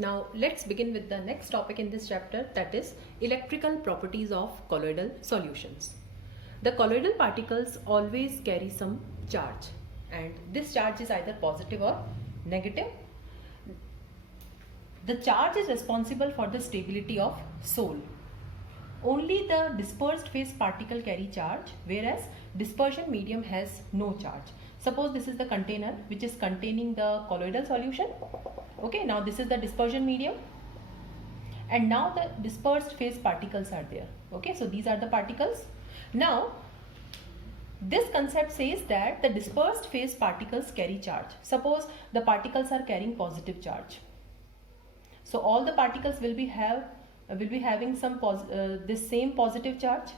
Now let's begin with the next topic in this chapter, that is electrical properties of colloidal solutions. The colloidal particles always carry some charge, and this charge is either positive or negative. The charge is responsible for the stability of sol. Only the dispersed phase particle carry charge, whereas dispersion medium has no charge. Suppose this is the container which is containing the colloidal solution. Okay, now this is the dispersion medium, and now the dispersed phase particles are there. Okay, so these are the particles. Now this concept says that the dispersed phase particles carry charge. Suppose the particles are carrying positive charge, so all the particles will be having some this same positive charge,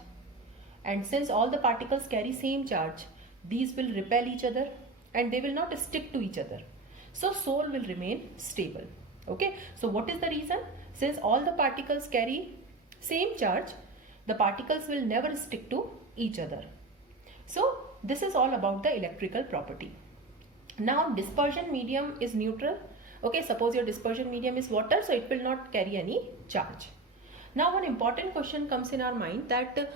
and since all the particles carry same charge, these will repel each other and they will not stick to each other. So sol will remain stable. Okay, so what is the reason? Since all the particles carry same charge, the particles will never stick to each other. So this is all about the electrical property. Now dispersion medium is neutral. Okay, suppose your dispersion medium is water, so it will not carry any charge. Now one important question comes in our mind, that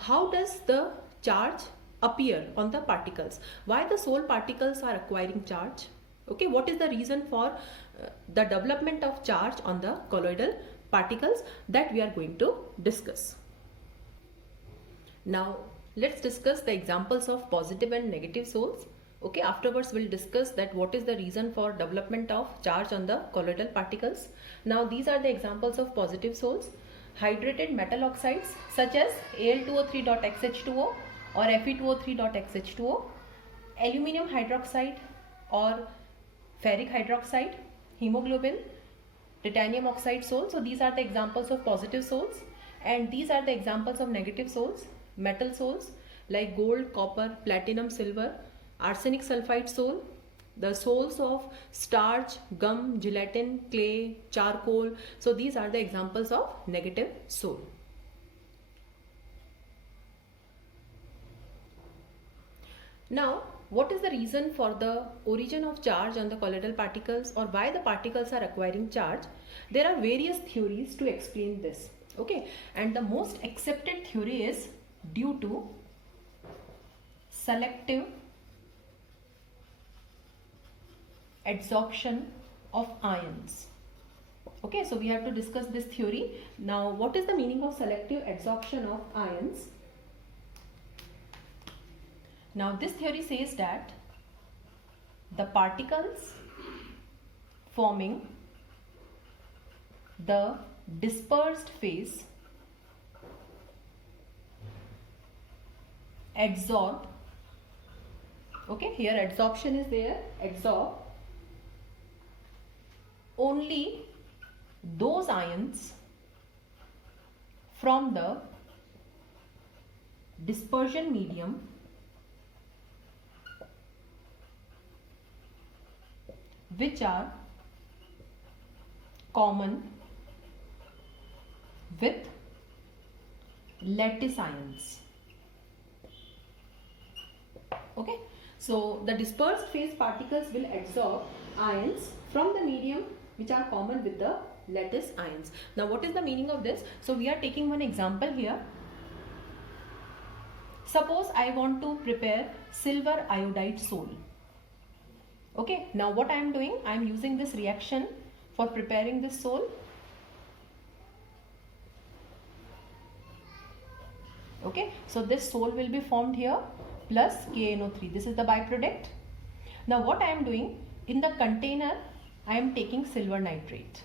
how does the charge appear on the particles? Why the sol particles are acquiring charge? Okay, what is the reason for the development of charge on the colloidal particles? That we are going to discuss. Now let's discuss the examples of positive and negative sols. Okay, afterwards we'll discuss that what is the reason for development of charge on the colloidal particles. Now these are the examples of positive sols. Hydrated metal oxides such as Al2O3.XH2O or Fe2O3.XH2O, aluminium hydroxide or ferric hydroxide, hemoglobin, titanium oxide sol. So these are the examples of positive sols, and these are the examples of negative sols. Metal sols like gold, copper, platinum, silver, arsenic sulfide sol, the sols of starch, gum, gelatin, clay, charcoal. So these are the examples of negative sol. Now what is the reason for the origin of charge on the colloidal particles, or why the particles are acquiring charge? There are various theories to explain this. Okay, and the most accepted theory is due to selective adsorption of ions. Okay, so we have to discuss this theory. Now what is the meaning of selective adsorption of ions? Now this theory says that the particles forming the dispersed phase adsorb, okay, here adsorption is there, adsorb only those ions from the dispersion medium which are common with lattice ions. Okay, so the dispersed phase particles will adsorb ions from the medium which are common with the lattice ions. Now what is the meaning of this? So we are taking one example here. Suppose I want to prepare silver iodide sol. Okay, now what I am doing, I am using this reaction for preparing this sol. Okay, so this sol will be formed here plus KNO3. This is the byproduct. Now what I am doing, in the container I am taking silver nitrate.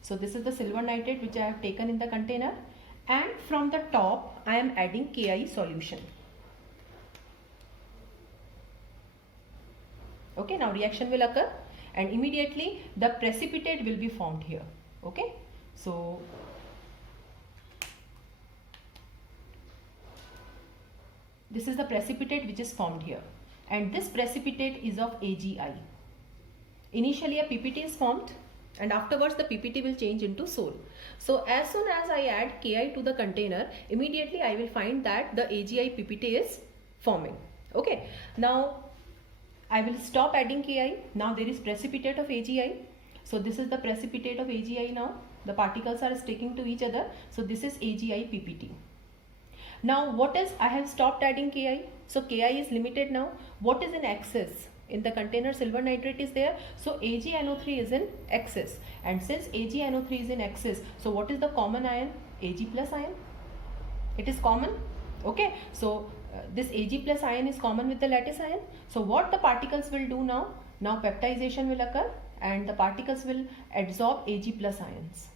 So this is the silver nitrate which I have taken in the container, and from the top I am adding Ki solution. Okay, now reaction will occur and immediately the precipitate will be formed here. Okay, so this is the precipitate which is formed here, and this precipitate is of AgI. Initially a PPT is formed and afterwards the PPT will change into sol. So as soon as I add Ki to the container, immediately I will find that the AgI PPT is forming. Okay, now I will stop adding Ki. Now there is precipitate of AgI. So this is the precipitate of AgI now. The particles are sticking to each other. So this is AgI PPT. Now what is, I have stopped adding Ki. So Ki is limited now. What is in excess? In the container silver nitrate is there. So AgNO3 is in excess. And since AgNO3 is in excess, so what is the common ion? Ag plus ion. It is common. Okay. So this Ag plus ion is common with the lattice ion. So what the particles will do now? Now peptidization will occur and the particles will adsorb Ag plus ions.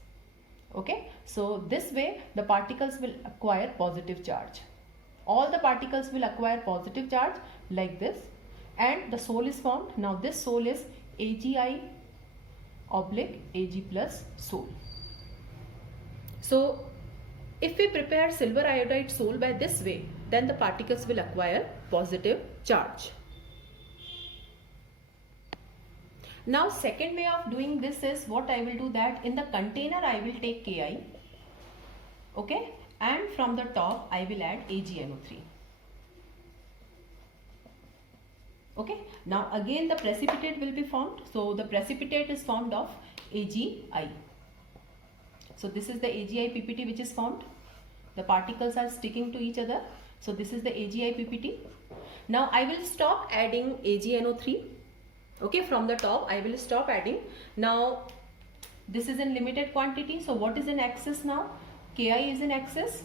Okay. So this way the particles will acquire positive charge. All the particles will acquire positive charge like this, and the Sol is formed. Now this Sol is AgI oblique Ag plus Sol. So if we prepare silver iodide Sol by this way, then the particles will acquire positive charge. Now second way of doing this is, what I will do that in the container I will take Ki, okay, and from the top I will add AgNO3. Okay, now again the precipitate will be formed. So the precipitate is formed of AgI. So this is the AgI PPT which is formed. The particles are sticking to each other. So this is the AgI PPT. Now I will stop adding AgNO3. Okay, from the top I will stop adding. Now this is in limited quantity. So what is in excess now? Ki is in excess.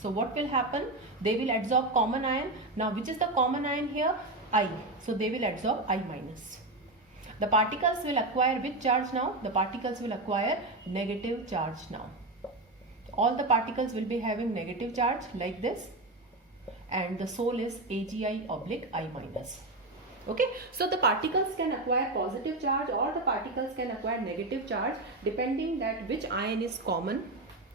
So what will happen? They will adsorb common ion. Now which is the common ion here? I. So they will adsorb I minus. The particles will acquire which charge now? The particles will acquire negative charge now. All the particles will be having negative charge like this, and the Sol is AgI oblique I minus. Okay, so the particles can acquire positive charge or the particles can acquire negative charge depending that which ion is common.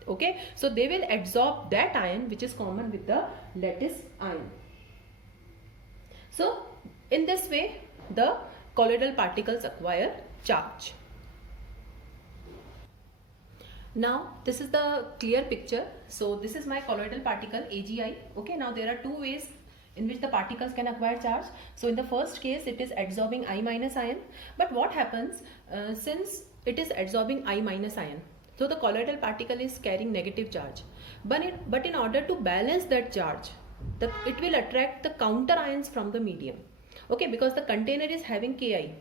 Okay, so they will absorb that ion which is common with the lattice ion. So in this way the colloidal particles acquire charge. Now this is the clear picture. So this is my colloidal particle AgI. Okay, now there are two ways in which the particles can acquire charge. So in the first case it is adsorbing I minus ion. But what happens since it is adsorbing I minus ion, so the colloidal particle is carrying negative charge. But in order to balance that charge, it will attract the counter ions from the medium. Okay, because the container is having Ki.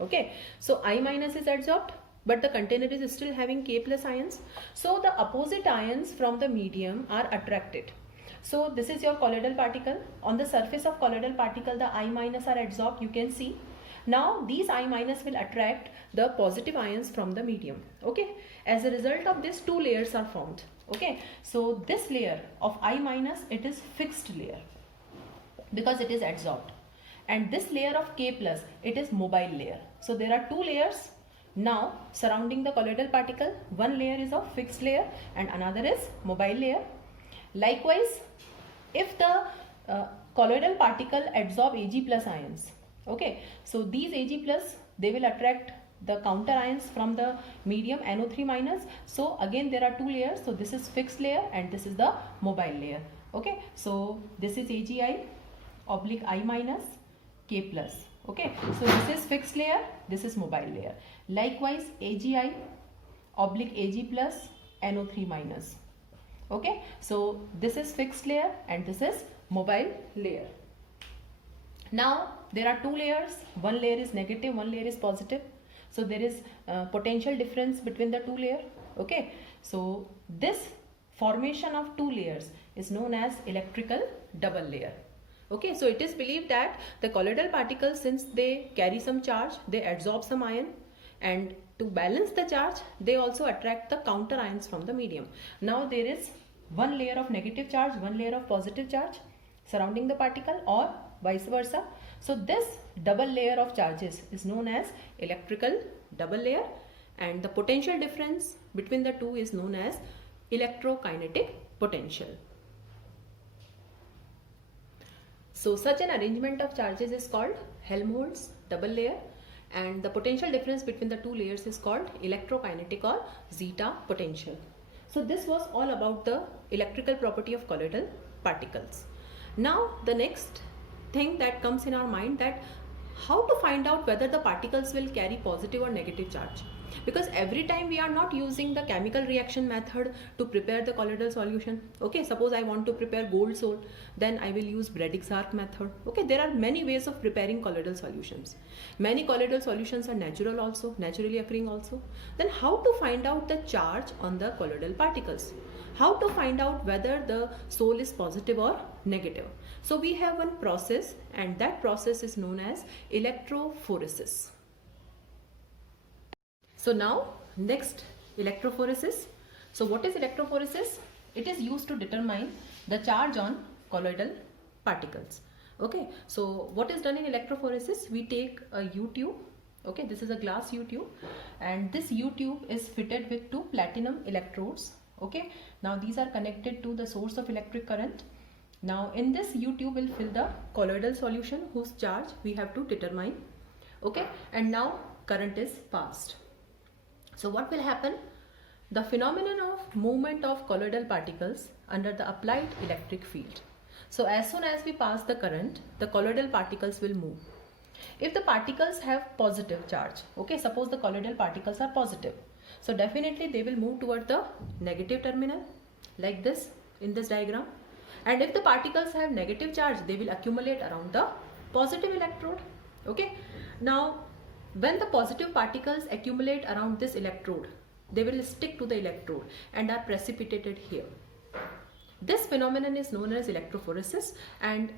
Okay, so I minus is adsorbed, but the container is still having K plus ions. So the opposite ions from the medium are attracted. So this is your colloidal particle. On the surface of colloidal particle, the I minus are adsorbed, you can see. Now these I minus will attract the positive ions from the medium. Okay, as a result of this, two layers are formed. Okay, so this layer of I minus, it is fixed layer because it is adsorbed, and this layer of K plus, it is mobile layer. So there are two layers now surrounding the colloidal particle. One layer is of fixed layer and another is mobile layer. Likewise, if the colloidal particle adsorb Ag plus ions, okay, so these Ag plus, they will attract the counter ions from the medium NO3 minus. So again there are two layers. So this is fixed layer and this is the mobile layer. Okay, so this is AgI oblique I minus K plus. Okay, so this is fixed layer, this is mobile layer. Likewise AgI oblique Ag plus NO3 minus. Okay, so this is fixed layer and this is mobile layer. Now there are two layers, one layer is negative, one layer is positive. So there is potential difference between the two layers. Okay, so this formation of two layers is known as electrical double layer. Okay, so it is believed that the colloidal particles, since they carry some charge, they adsorb some ion, and to balance the charge they also attract the counter ions from the medium. Now there is one layer of negative charge, one layer of positive charge surrounding the particle, or vice versa. So this double layer of charges is known as electrical double layer, and the potential difference between the two is known as electrokinetic potential. So such an arrangement of charges is called Helmholtz double layer, and the potential difference between the two layers is called electrokinetic or zeta potential. So this was all about the electrical property of colloidal particles. Now the next thing that comes in our mind, that how to find out whether the particles will carry positive or negative charge? Because every time we are not using the chemical reaction method to prepare the colloidal solution. Okay, suppose I want to prepare gold sol, then I will use Bredig-Zark method. Okay, there are many ways of preparing colloidal solutions. Many colloidal solutions are natural also, naturally occurring also. Then how to find out the charge on the colloidal particles? How to find out whether the sol is positive or negative? So we have one process, and that process is known as electrophoresis. So now next, electrophoresis. So what is electrophoresis? It is used to determine the charge on colloidal particles. Okay, so what is done in electrophoresis? We take a U-tube. Okay, this is a glass U-tube, and this U-tube is fitted with 2 platinum electrodes. Okay, now these are connected to the source of electric current. Now in this U-tube will fill the colloidal solution whose charge we have to determine. Okay, and now current is passed. So what will happen? The phenomenon of movement of colloidal particles under the applied electric field. So as soon as we pass the current, the colloidal particles will move. If the particles have positive charge, okay, suppose the colloidal particles are positive, so definitely they will move toward the negative terminal like this in this diagram. And if the particles have negative charge, they will accumulate around the positive electrode. Okay, now when the positive particles accumulate around this electrode, they will stick to the electrode and are precipitated here. This phenomenon is known as electrophoresis. And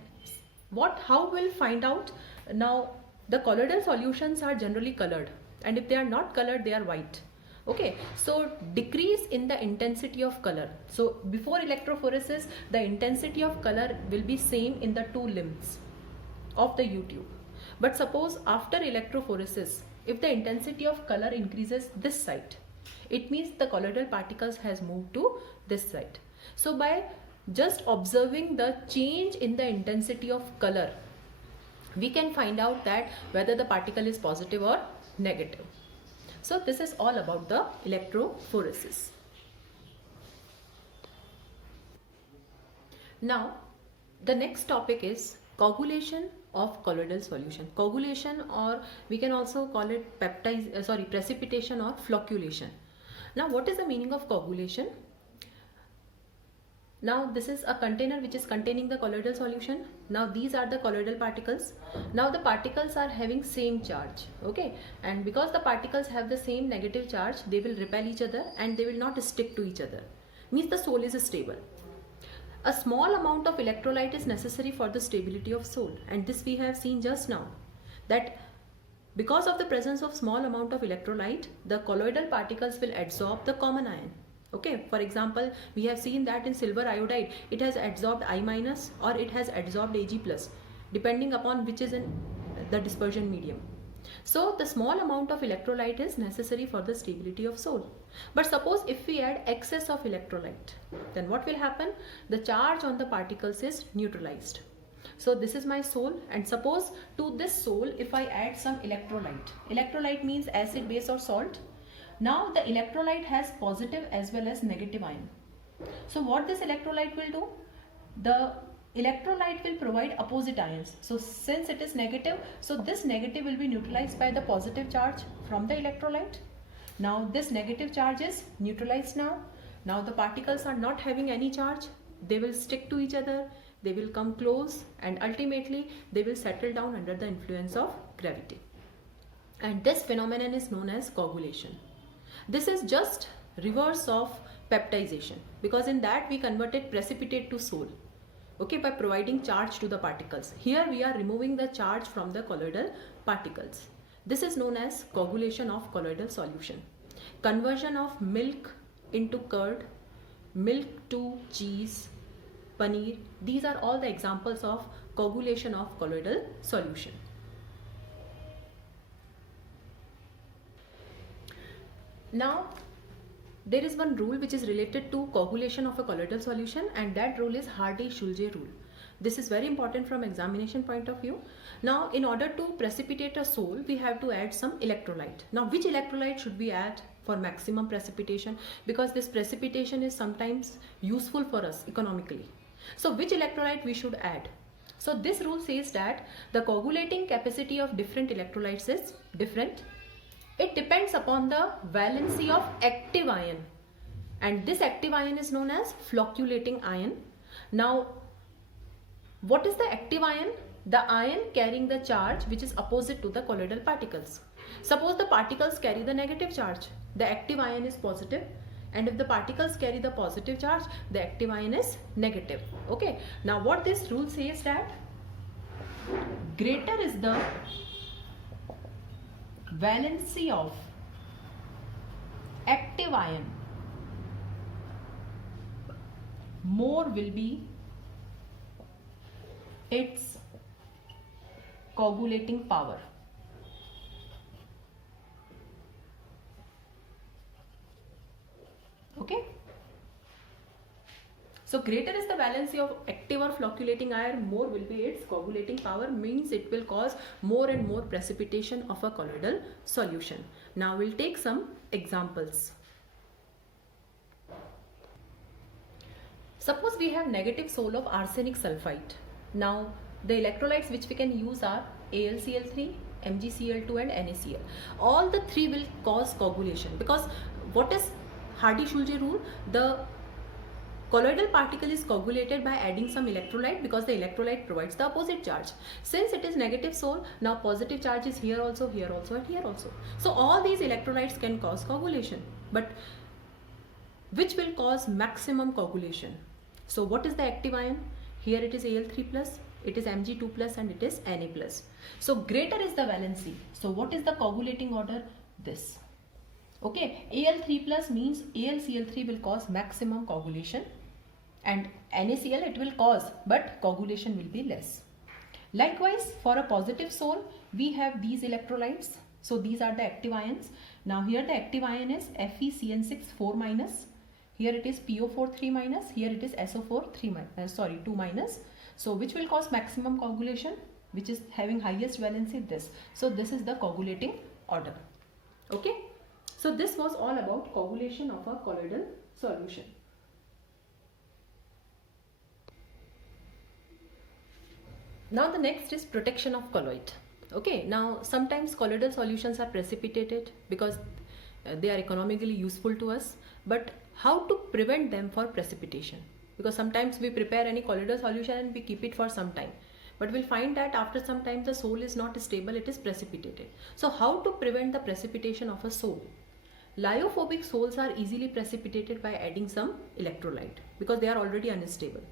how we'll find out? Now the colloidal solutions are generally colored, and if they are not colored, they are white. Okay, so decrease in the intensity of color. So before electrophoresis, the intensity of color will be same in the 2 limbs of the U-tube. But suppose after electrophoresis, if the intensity of color increases this side, it means the colloidal particles has moved to this side. So by just observing the change in the intensity of color, we can find out that whether the particle is positive or negative. So this is all about the electrophoresis. Now the next topic is coagulation of colloidal solution. Coagulation, or we can also call it precipitation or flocculation. Now what is the meaning of coagulation? Now this is a container which is containing the colloidal solution. Now these are the colloidal particles. Now the particles are having same charge. Okay, and because the particles have the same negative charge, they will repel each other and they will not stick to each other. Means the sol is stable. A small amount of electrolyte is necessary for the stability of sol, and this we have seen just now, that because of the presence of small amount of electrolyte, the colloidal particles will absorb the common ion. Okay, for example, we have seen that in silver iodide, it has absorbed I- or it has absorbed Ag+, depending upon which is in the dispersion medium. So the small amount of electrolyte is necessary for the stability of sol. But suppose if we add excess of electrolyte, then what will happen? The charge on the particles is neutralized. So this is my sol, and suppose to this sol if I add some electrolyte means acid, base or salt. Now the electrolyte has positive as well as negative ion. So what this electrolyte will do? The electrolyte will provide opposite ions. So since it is negative, so this negative will be neutralized by the positive charge from the electrolyte. Now this negative charge is neutralized now. Now the particles are not having any charge. They will stick to each other. They will come close, and ultimately they will settle down under the influence of gravity. And this phenomenon is known as coagulation. This is just reverse of peptization, because in that we converted precipitate to sol. Okay, by providing charge to the particles. Here we are removing the charge from the colloidal particles. This is known as coagulation of colloidal solution. Conversion of milk into curd, milk to cheese, paneer. These are all the examples of coagulation of colloidal solution. Now there is one rule which is related to coagulation of a colloidal solution, and that rule is Hardy-Schulze rule. This is very important from examination point of view. Now in order to precipitate a sol, we have to add some electrolyte. Now which electrolyte should we add for maximum precipitation? Because this precipitation is sometimes useful for us economically. So which electrolyte we should add? So this rule says that the coagulating capacity of different electrolytes is different. It depends upon the valency of active ion, and this active ion is known as flocculating ion. Now, what is the active ion? The ion carrying the charge which is opposite to the colloidal particles. Suppose the particles carry the negative charge, the active ion is positive, and if the particles carry the positive charge, the active ion is negative. Okay, now what this rule says that greater is the valency of active ion, more will be its coagulating power. Okay, so greater is the valency of active or flocculating ion, more will be its coagulating power, means it will cause more and more precipitation of a colloidal solution. Now we'll take some examples. Suppose we have negative soul of arsenic sulfite. Now the electrolytes which we can use are AlCl3, MgCl2 and NaCl. All the three will cause coagulation, because what is Hardy-Schulze rule? The colloidal particle is coagulated by adding some electrolyte, because the electrolyte provides the opposite charge. Since it is negative soul, now positive charge is here also, here also and here also. So all these electrolytes can cause coagulation, but which will cause maximum coagulation? So what is the active ion? Here it is Al3+, it is Mg2+, and it is Na+. So greater is the valency. So what is the coagulating order? This. Okay, Al3+ means AlCl3 will cause maximum coagulation, and NaCl it will cause, but coagulation will be less. Likewise, for a positive soul, we have these electrolytes. So these are the active ions. Now here the active ion is FeCN6 4-, here it is PO4 3-, here it is SO4 2-. So which will cause maximum coagulation, which is having highest valency? This. So this is the coagulating order. Okay. So this was all about coagulation of a colloidal solution. Now the next is protection of colloid. Okay, now sometimes colloidal solutions are precipitated because they are economically useful to us, but how to prevent them for precipitation? Because sometimes we prepare any colloidal solution and we keep it for some time, but we'll find that after some time the soul is not stable, it is precipitated. So how to prevent the precipitation of a soul? Lyophobic sols are easily precipitated by adding some electrolyte, because they are already unstable.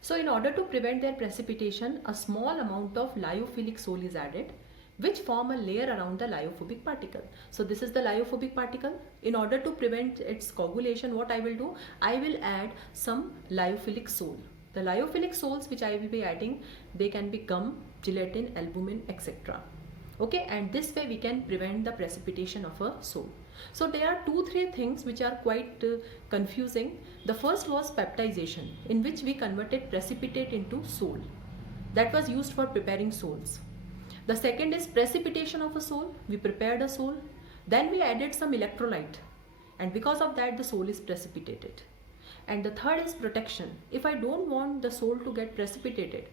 So in order to prevent their precipitation, a small amount of lyophilic sol is added, which form a layer around the lyophobic particle. So this is the lyophobic particle. In order to prevent its coagulation, what I will do? I will add some lyophilic sol. The lyophilic sols which I will be adding, they can be gum, gelatin, albumin, etc. Okay, and this way we can prevent the precipitation of a sol. So there are 2-3 things which are quite confusing. The first was peptization, in which we converted precipitate into sol. That was used for preparing sols. The second is precipitation of a sol. We prepared a sol, then we added some electrolyte, and because of that the sol is precipitated. And the third is protection. If I don't want the sol to get precipitated,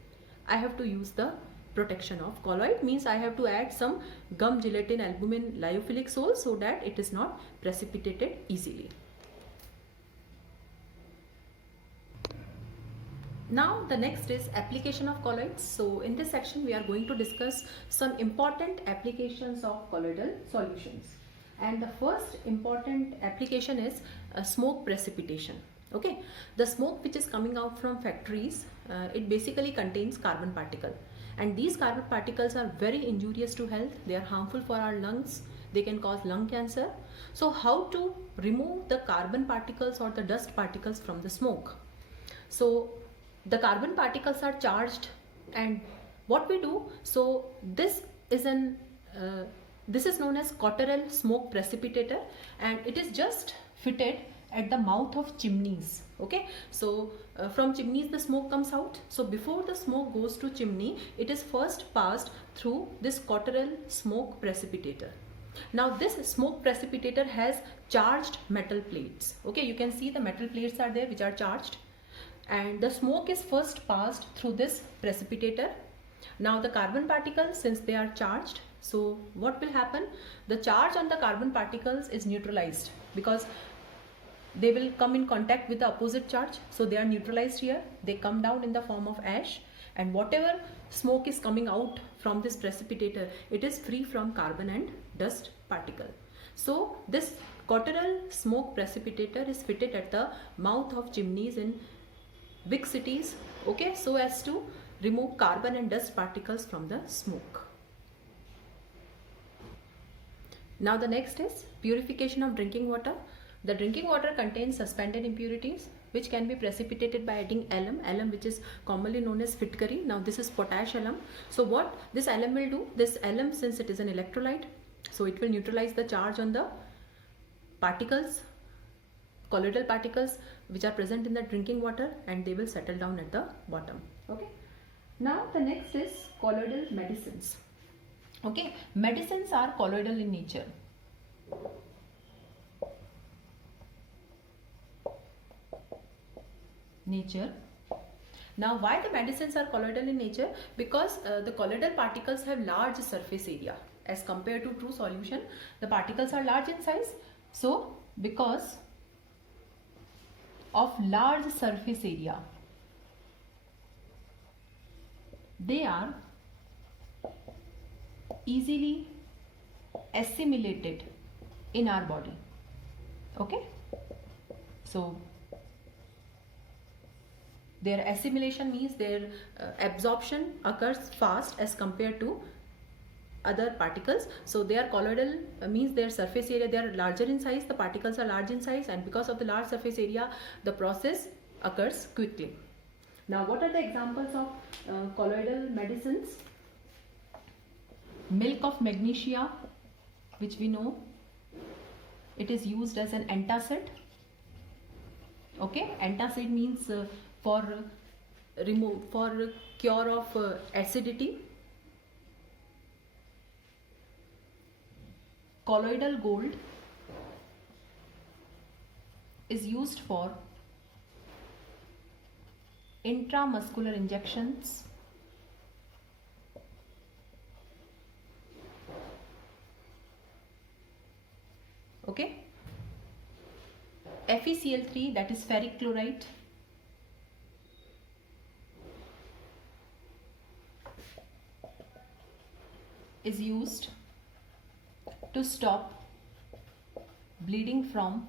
I have to use the protection of colloid, means I have to add some gum, gelatin, albumin, lyophilic sol, so that it is not precipitated easily. Now the next is application of colloids. So in this section we are going to discuss some important applications of colloidal solutions. And the first important application is smoke precipitation. Okay, the smoke which is coming out from factories, it basically contains carbon particle. And these carbon particles are very injurious to health. They are harmful for our lungs. They can cause lung cancer. So how to remove the carbon particles or the dust particles from the smoke? So the carbon particles are charged, and what we do, so this is known as Cotterell smoke precipitator, and it is just fitted at the mouth of chimneys. Okay, so from chimneys the smoke comes out. So before the smoke goes to chimney, it is first passed through this Cotterell smoke precipitator. Now this smoke precipitator has charged metal plates. Okay, you can see the metal plates are there which are charged. and the smoke is first passed through this precipitator. Now the carbon particles, since they are charged, so what will happen? The charge on the carbon particles is neutralized because they will come in contact with the opposite charge, so they are neutralized here. They come down in the form of ash, and whatever smoke is coming out from this precipitator, it is free from carbon and dust particle. So this Cotterell smoke precipitator is fitted at the mouth of chimneys in big cities, okay, so as to remove carbon and dust particles from the smoke. Now the next is purification of drinking water. The drinking water contains suspended impurities which can be precipitated by adding alum, which is commonly known as Fitkari. Now this is potash alum. So what this alum will do, this alum, since it is an electrolyte, so it will neutralize the charge on the particles, colloidal particles which are present in the drinking water, and they will settle down at the bottom. Okay. Now the next is colloidal medicines. Okay, medicines are colloidal in nature. Now why the medicines are colloidal in nature? Because the colloidal particles have large surface area as compared to true solution. The particles are large in size. So because of large surface area, they are easily assimilated in our body. Okay, so their assimilation means their absorption occurs fast as compared to other particles. So they are colloidal, means their surface area, they are larger in size, the particles are large in size, and because of the large surface area, the process occurs quickly. Now what are the examples of colloidal medicines? Milk of magnesia, which we know it is used as an antacid. Okay, antacid means for cure of acidity. Colloidal gold is used for intramuscular injections. Okay, FeCl3, that is ferric chloride, is used to stop bleeding from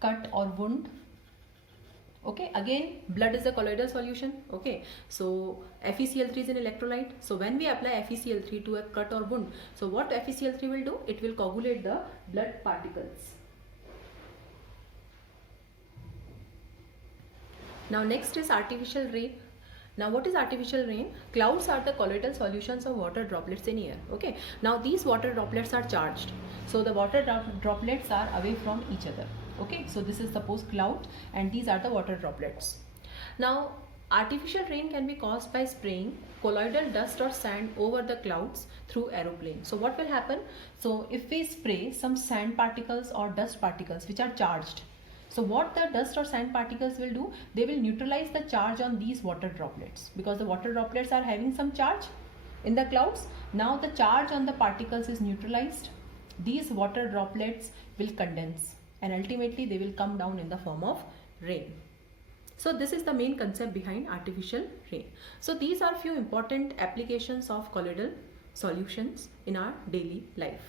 cut or wound. Okay, again blood is a colloidal solution. Okay, so FeCl3 is an electrolyte. So when we apply FeCl3 to a cut or wound, so what FeCl3 will do? It will coagulate the blood particles. Now next is artificial rain. Now what is artificial rain? Clouds are the colloidal solutions of water droplets in air. Okay, now these water droplets are charged, so the water droplets are away from each other. Okay, so this is suppose cloud and these are the water droplets. Now artificial rain can be caused by spraying colloidal dust or sand over the clouds through aeroplane. So what will happen? So if we spray some sand particles or dust particles which are charged, so what the dust or sand particles will do, they will neutralize the charge on these water droplets, because the water droplets are having some charge in the clouds. Now the charge on the particles is neutralized. These water droplets will condense and ultimately they will come down in the form of rain. So this is the main concept behind artificial rain. So these are few important applications of colloidal solutions in our daily life.